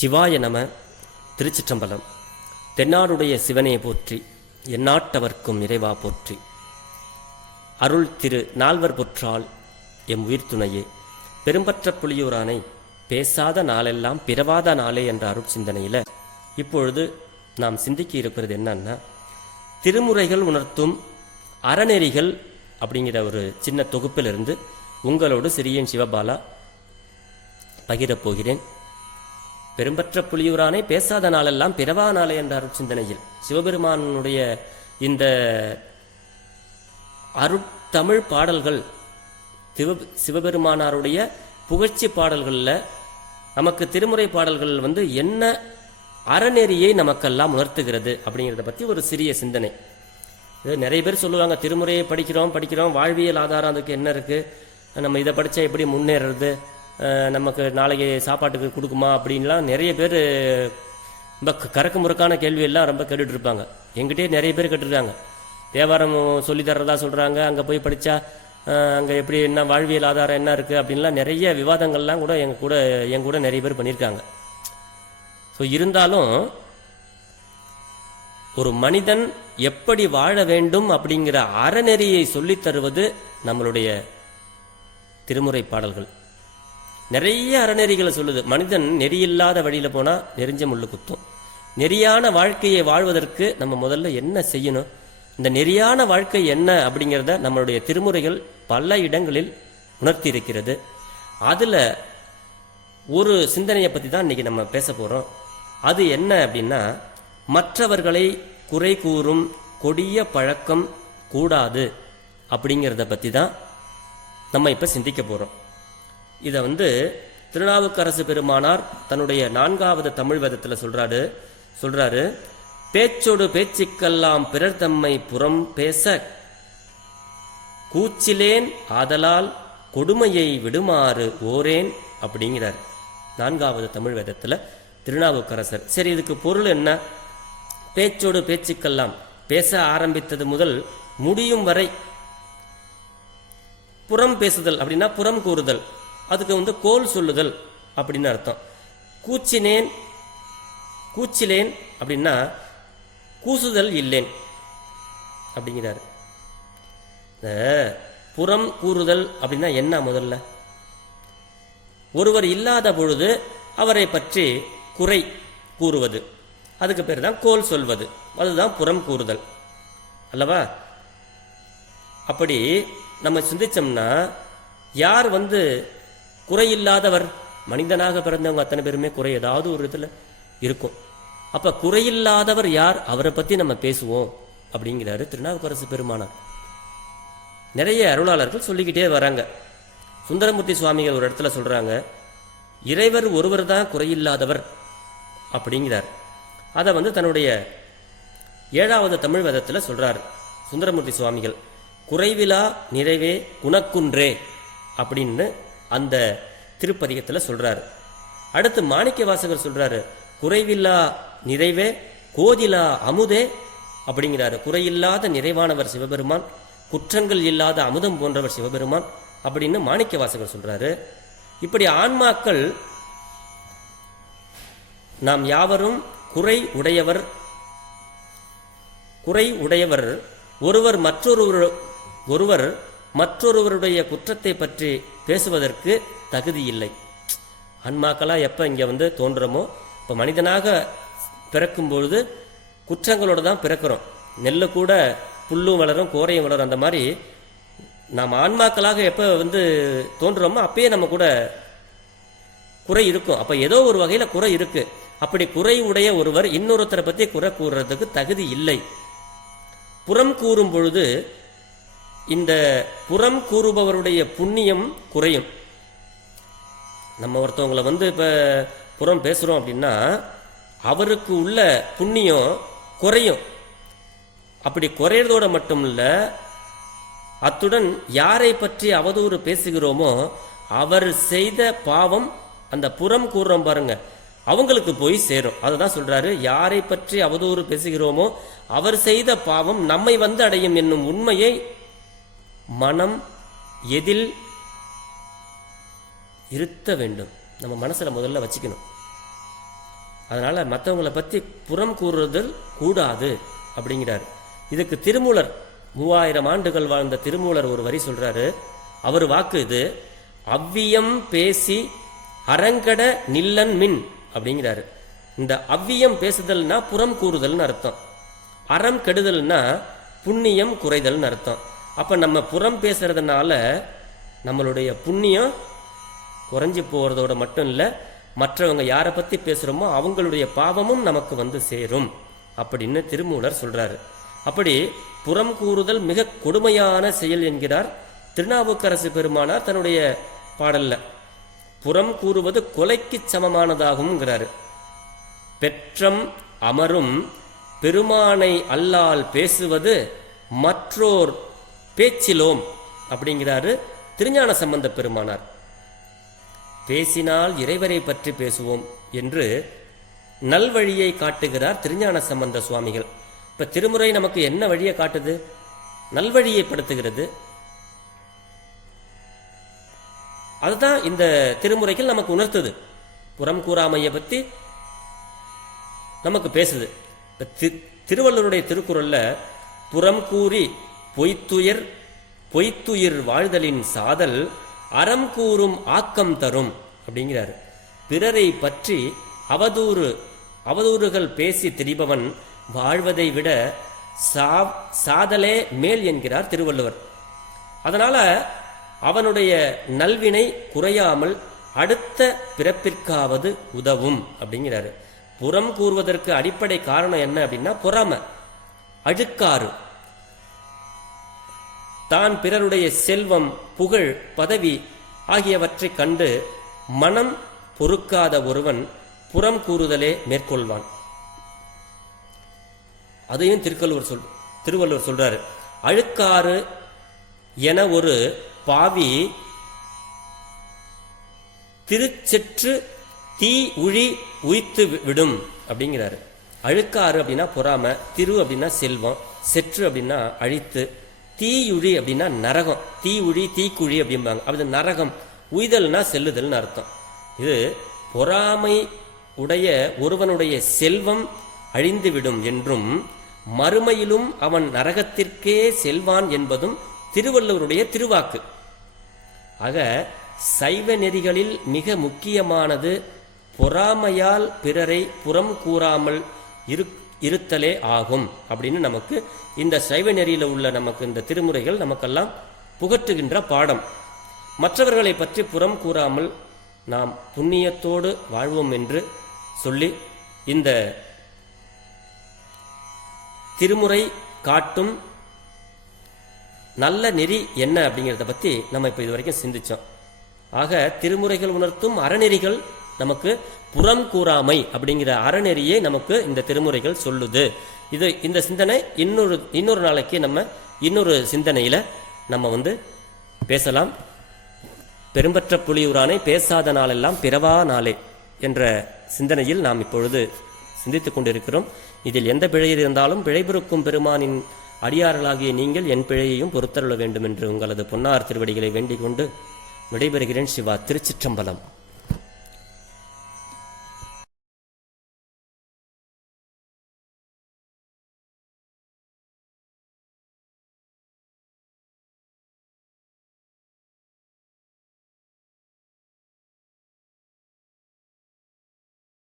சிவாய நம. திருச்சிற்றம்பலம். தென்னாடுடைய சிவனே போற்றி, எந்நாட்டவர்க்கும் இறைவா போற்றி. அருள் திரு நால்வர் பொற்றால் எம் உயிர் துணையே. பெரும்பற்ற புலியூரானை பேசாத நாளெல்லாம் பிறவாத நாளே என்ற அருள் சிந்தனையில் இப்பொழுது நாம் சிந்திக்க இருப்பது என்னன்னா, திருமுறைகள் உணர்த்தும் அறநெறிகள் அப்படிங்கிற ஒரு சின்ன தொகுப்பிலிருந்து உங்களோடு சிறியன் சிவபாலா பகிரப் போகிறேன். பெரும்பற்ற புலியூரானை பேசாத நாளெல்லாம் பிறவா நாளே என்ற அருள் சிந்தனையில் சிவபெருமானுடைய இந்த அருட்தமிழ் பாடல்கள், சிவபெருமானாருடைய புகழ்ச்சி பாடல்களில் நமக்கு திருமுறை பாடல்கள் என்ன அறநெறியை நமக்கெல்லாம் உணர்த்துகிறது அப்படிங்கிறத பற்றி ஒரு சிறிய சிந்தனை. நிறைய பேர் சொல்லுவாங்க, திருமுறையை படிக்கிறோம், வாழ்வியல் ஆதாரம் அதுக்கு என்ன இருக்குது, நம்ம இதை படித்தா எப்படி முன்னேறது, நமக்கு நாளைக்கு சாப்பாட்டுக்கு கொடுக்குமா அப்படின்லாம் நிறைய பேர் ரொம்ப கறக்கு முறக்கான கேள்வியெல்லாம் ரொம்ப கேட்டுட்டு இருப்பாங்க. எங்கிட்டே நிறைய பேர் கேட்டுருக்காங்க. தேவாரம் சொல்லி தர்றதா சொல்கிறாங்க, அங்கே போய் படித்தா அங்கே எப்படி என்ன வாழ்வியல் ஆதாரம் என்ன இருக்குது அப்படின்லாம் நிறைய விவாதங்கள்லாம் கூட என் கூட நிறைய பேர் பண்ணியிருக்காங்க. ஸோ இருந்தாலும் ஒரு மனிதன் எப்படி வாழ வேண்டும் அப்படிங்கிற அறநெறியை சொல்லித் தருவது நம்மளுடைய திருமுறை பாடல்கள். நிறைய அறநெறிகளை சொல்லுது. மனிதன் நெறியில்லாத வழியில் போனால் நெறிஞ்ச முள்ளு குத்தும். நெறியான வாழ்க்கையை வாழ்வதற்கு நம்ம முதல்ல என்ன செய்யணும், இந்த நெறியான வாழ்க்கை என்ன அப்படிங்கிறத நம்மளுடைய திருமுறைகள் பல இடங்களில் உணர்த்தி இருக்கிறது. அதில் ஒரு சிந்தனையை பற்றி தான் இன்றைக்கி நம்ம பேச போகிறோம். அது என்ன அப்படின்னா, மற்றவர்களை குறை கூறும் கொடிய பழக்கம் கூடாது அப்படிங்கிறத பற்றி தான் நம்ம இப்போ சிந்திக்க போகிறோம். இதை திருநாவுக்கரசு பெருமானார் தன்னுடைய 4வது தமிழ் வேதத்தில் சொல்றாரு, பேச்சோடு பேச்சுக்கெல்லாம் பிறர் தம்மை புறம் பேச கூச்சிலேன் ஆதலால் கொடுமையை விடுமாறு ஓரேன் அப்படிங்கிறார் 4வது தமிழ் வேதத்தில் திருநாவுக்கரசர். சரி, இதுக்கு பொருள் என்ன? பேச்சோடு பேச்சுக்கெல்லாம், பேச ஆரம்பித்தது முதல் முடியும் வரை புறம் பேசுதல் அப்படின்னா புறம் கூறுதல், அதுக்கு கோல் சொல்லுதல் அப்படின்னு அர்த்தம். கூச்சிலேன் அப்படின்னா கூசுதல் இல்லேன் அப்படிங்கிறாரு. புறம் கூறுதல் அப்படின்னா என்ன? முதல்ல ஒருவர் இல்லாத பொழுது அவரை பற்றி குறை கூறுவது, அதுக்கு பேர் தான் கோல் சொல்வது, அதுதான் புறம் கூறுதல் அல்லவா? அப்படி நம்ம சிந்திச்சோம்னா, யார் குறையில்லாதவர்? மனிதனாக பிறந்தவங்க அத்தனை பேருமே குறை ஏதாவது ஒரு இதில் இருக்கும். அப்போ குறையில்லாதவர் யார்? அவரை பற்றி நம்ம பேசுவோம் அப்படிங்கிறாரு திருநாவுக்கரசு பெருமானார். நிறைய அருளாளர்கள் சொல்லிக்கிட்டே வராங்க. சுந்தரமூர்த்தி சுவாமிகள் ஒரு இடத்துல சொல்கிறாங்க, இறைவர் ஒருவர் தான் குறையில்லாதவர் அப்படிங்கிறார். அதை தன்னுடைய 7வது தமிழ் வேதத்தில் சொல்கிறார் சுந்தரமூர்த்தி சுவாமிகள். குறைவிலா நிறைவே குணக்குன்றே அப்படின்னு அந்த திருப்பதிகத்தில் சொல்றாரு. அடுத்து மாணிக்க வாசகர் சொல்றாரு, குறைவில்லா நிறைவே கோதிலா அமுதே அப்படிங்கிறாரு. குறையில்லாத நிறைவானவர் சிவபெருமான், குற்றங்கள் இல்லாத அமுதம் போன்றவர் சிவபெருமான் அப்படின்னு மாணிக்க வாசகர் சொல்றாரு. இப்படி ஆன்மாக்கள் நாம் யாவரும் குறை உடையவர். ஒருவர் மற்றொருவருடைய குற்றத்தை பற்றி பேசுவதற்கு தகுதி இல்லை. ஆன்மாக்களாக எப்போ இங்கே தோன்றமோ, இப்போ மனிதனாக பிறக்கும் பொழுது குற்றங்களோடு தான் பிறக்கிறோம். நெல்லு கூட புல்லும் வளரும் கோரையும் வளரும். அந்த மாதிரி நாம் ஆன்மாக்களாக எப்போ தோன்றுறோமோ அப்பயே நம்ம கூட குறை இருக்கும். அப்போ ஏதோ ஒரு வகையில் குறை இருக்கு. அப்படி குறை உடைய ஒருவர் இன்னொருத்தரை பற்றி குறை கூறுறதுக்கு தகுதி இல்லை. புறம் கூறும் பொழுது இந்த புறம் கூறுபவருடைய புண்ணியம் குறையும். நம்ம ஒருத்தவங்களை இப்போ புறம் பேசுகிறோம் அப்படின்னா அவருக்கு உள்ள புண்ணியம் குறையும். அப்படி குறையறதோட மட்டும் இல்லை, அத்துடன் யாரை பற்றி அவதூறு பேசுகிறோமோ அவர் செய்த பாவம் அந்த புறம் கூறுறோம் பாருங்க, அவங்களுக்கு போய் சேரும். அதுதான் சொல்றாரு, யாரை பற்றி அவதூறு பேசுகிறோமோ அவர் செய்த பாவம் நம்மை அடையும் என்னும் உண்மையை மனம் எதில் இருத்த வேண்டும். நம்ம மனசுல முதல்ல வச்சுக்கணும். அதனால மற்றவங்களை பற்றி புறம் கூறுதல் கூடாது அப்படிங்கிறார். இதுக்கு திருமூலர் 3000 ஆண்டுகள் வாழ்ந்த திருமூலர் ஒரு வரி சொல்றாரு. அவர் வாக்கு இது. அவ்வியம் பேசி அரங்கட நில்லன் மின் அப்படிங்கிறாரு. இந்த அவ்வியம் பேசுதல்னா புறம் கூறுதல்னு அர்த்தம், அறம் கெடுதல்னா புண்ணியம் குறைதல்னு அர்த்தம். அப்ப நம்ம புறம் பேசுறதுனால நம்மளுடைய புண்ணியம் குறைஞ்சி போறதோட மட்டும் இல்லை, மற்றவங்க யாரை பத்தி பேசுறோமோ அவங்களுடைய பாவமும் நமக்கு வந்து சேரும் அப்படின்னு திருமூலர் சொல்றாரு. அப்படி புறம் கூறுதல் மிக கொடுமையான செயல் என்கிறார் திருநாவுக்கரசு பெருமானார் தன்னுடைய பாடல்ல. புறம் கூறுவது கொலைக்கு சமமானதாகும்ங்கிறாரு. பெற்றம் அமரும் பெருமானை அல்லால் பேசுவது மற்றோர் பேச்சிலோம் அப்படிங்கிறாரு திருஞான சம்பந்த பெருமானார். பேசினால் இறைவரை பற்றி பேசுவோம் என்று நல்வழியை காட்டுகிறார் திருஞான சம்பந்த சுவாமிகள். இப்ப திருமுறை நமக்கு என்ன வழியை காட்டுது? நல்வழியை படுத்துகிறது. அதுதான் இந்த திருமுறைகள் நமக்கு உணர்த்துது. புறம் கூறாமையை பத்தி நமக்கு பேசுது. திருவள்ளுவருடைய திருக்குறள்ல புறம் கூறி பொய்த்துயிர் வாழ்தலின் சாதல் அறம் கூறும் ஆக்கம் தரும் அப்படிங்கிறாரு. பிறரை பற்றி அவதூறுகள் பேசி திரிபவன் வாழ்வதை விட சாதலே மேல் என்கிறார் திருவள்ளுவர். அதனால அவனுடைய நல்வினை குறையாமல் அடுத்த பிறப்பிற்காவது உதவும் அப்படிங்கிறாரு. புறம் கூறுவதற்கு அடிப்படை காரணம் என்ன அப்படின்னா பொறாமை, அழுக்காறு. தான் பிறருடைய செல்வம், புகழ், பதவி ஆகியவற்றை கண்டு மனம் பொறுக்காத ஒருவன் புறம் கூறுதலே மேற்கொள்வான். அதையும் திருவள்ளுவர் சொல்றாரு. அழுக்காறு என ஒரு பாவி திருச்செற்று தீ உழி உய்த்து விடும் அப்படிங்கிறாரு. அழுக்காறு அப்படின்னா பொறாமை, திரு அப்படின்னா செல்வம், செற்று அப்படின்னா அழித்து, தீயுழி அப்படின்னா நரகம், தீ உழி தீக்குழி அப்படிம்பாங்க. அப்படி நரகம், உய்தல்னா செல்லுதல்னு அர்த்தம். இது பொறாமை உடைய ஒருவனுடைய செல்வம் அழிந்துவிடும் என்றும் மறுமையிலும் அவன் நரகத்திற்கே செல்வான் என்பதும் திருவள்ளுவருடைய திருவாக்கு. ஆக சைவ நெறிகளில் மிக முக்கியமானது பொறாமையால் பிறரை புறம் கூறாமல் இருத்தலே ஆகும் அப்படின்னு நமக்கு இந்த சைவ நெறியில உள்ள நமக்கு இந்த திருமுறைகள் நமக்கெல்லாம் புகட்டுகின்ற பாடம். மற்றவர்களை பற்றி புறம் கூறாமல் நாம் புண்ணியத்தோடு வாழ்வோம் என்று சொல்லி இந்த திருமுறை காட்டும் நல்ல நெறி என்ன அப்படிங்கிறத பத்தி நம்ம இப்ப இதுவரைக்கும் சிந்திச்சோம். ஆக திருமுறைகள் உணர்த்தும் அறநெறிகள் நமக்கு புறம் கூறாமை அப்படிங்கிற அறநெறியை நமக்கு இந்த திருமுறைகள் சொல்லுது. இந்த சிந்தனை இன்னொரு நாளைக்கு நம்ம இன்னொரு சிந்தனையில நம்ம பேசலாம். பெரும்பற்ற புலியூரானை பேசாத நாளெல்லாம் பிறவா நாளே என்ற சிந்தனையில் நாம் இப்பொழுது சிந்தித்துக் கொண்டிருக்கிறோம். இதில் எந்த பிழை இருந்தாலும் பிழை பொறுக்கும் பெருமானின் அடியார்களாகிய நீங்கள் என் பிழையையும் பொறுத்தருள வேண்டும் என்று உங்களது பொன்னார் திருவடிகளை வேண்டிக் கொண்டு விடைபெறுகிறேன். சிவா. திருச்சிற்றம்பலம்.